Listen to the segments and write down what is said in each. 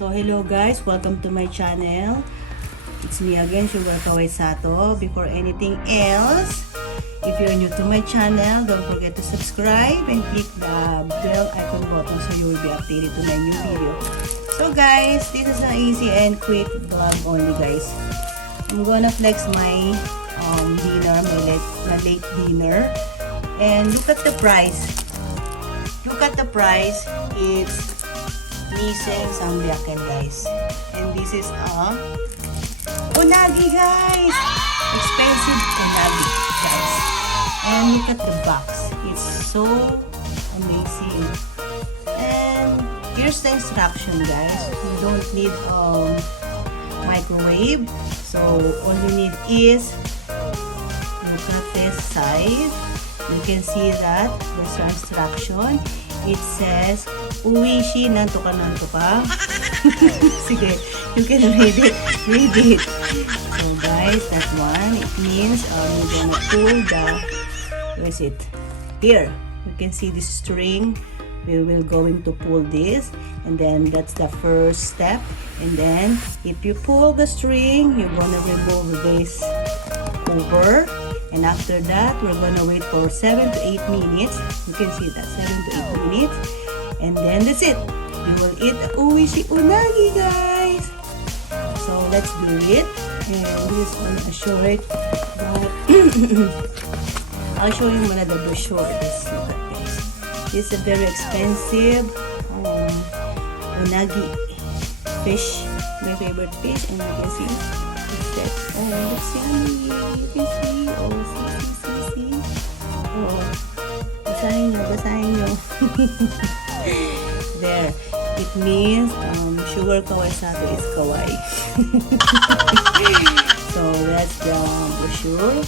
So hello guys, welcome to my channel. It's me again, Sugar Kawai Sato. Before anything else, if you're new to my channel, don't forget to subscribe and click the bell icon button so you will be updated to my new video. So guys, this is an easy and quick vlog only guys. I'm gonna flex my dinner, my late dinner. And look at the price. Look at the price. It's missing some biaken guys. And this is unagi guys. Expensive unagi guys. And look at the box. It's so amazing. And here's the instruction guys. You don't need microwave. So all you need is look at this side. You can see that there's an instruction. It says uwishi nantoka nantoka. Sige, you can read it. Read it. So guys, that one, it means you're gonna pull the, where is it? Here, you can see this string. We will going to pull this, and then that's the first step. And then if you pull the string, you're gonna remove this cover. And after that, we're gonna wait for 7 to 8 minutes. You can see that, 7 to 8 minutes. And then that's it. You will eat the uwishi unagi, guys. So let's do it. And this one, I'll show it. But I'll show you muna the brochure. This, look at this. This is a very expensive unagi fish. My favorite fish. And you can see that. Oh, looks yummy. You can see. Oh, see. Oh, basahin nyo. There. It means Sugar Kawai Sato is kawaii. So that's the brochure.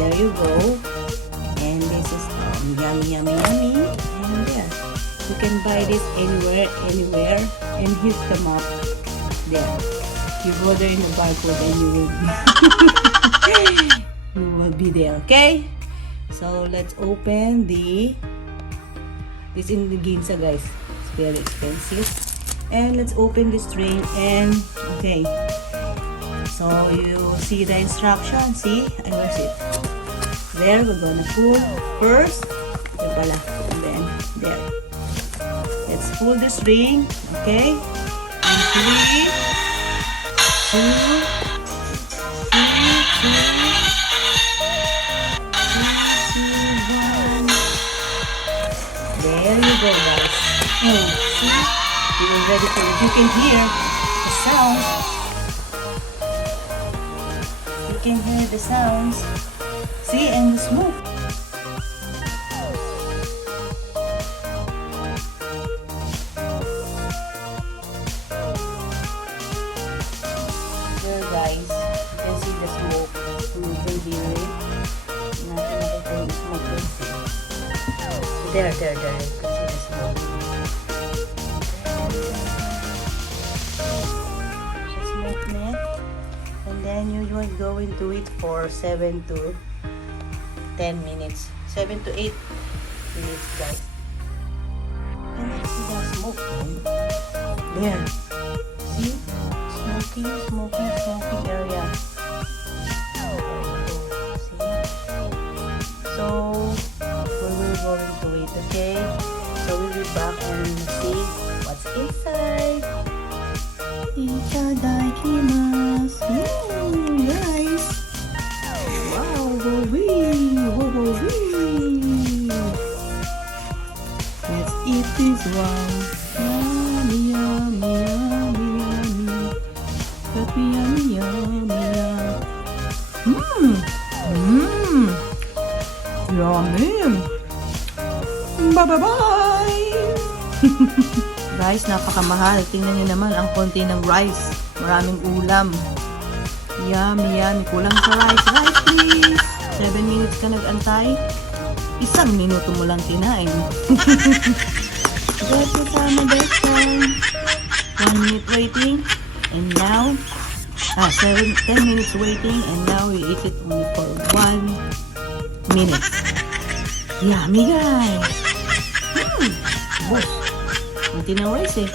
There you go. And this is yummy. And there. You can buy this anywhere. And here's the map. There. You go there in the barcode and you will be there, okay? So let's open this in the ginza guys. It's very expensive. And let's open this string and okay. So you see the instruction, see? Where's it? There, we're gonna pull first. There pala. And then there. Let's pull the string, okay? And 3, 2, 1. There you go guys. And see, we are ready for it. You can hear the sounds. You can hear the sounds. See, and the smoke. Guys, you can see the smoke. You can hear it. Natin nakita yung smoke. There. You can see the smoke. The smoke net. And then you are going to it for 7 to 10 minutes. 7 to 8 minutes, guys. And let's see the smoke. There. See? Smoking area. See? So we will go into it, okay? So we'll be back and see what's inside. Itadakimasu, guys. Wow, let's eat this one. Yummy. Yummy. Bye-bye. Guys, napakamahal. Tingnan niyo naman ang konti ng rice. Maraming ulam. Yummy. Kulang sa rice. Rice, please. 7 minutes ka nag-antay. 1 minuto mo lang kinain. Got your tama that time. 1 minute waiting. And now, 10 minutes waiting. And now we eat it only for 1 minute. Yummy, guys. Boss, kunti ng rice eh.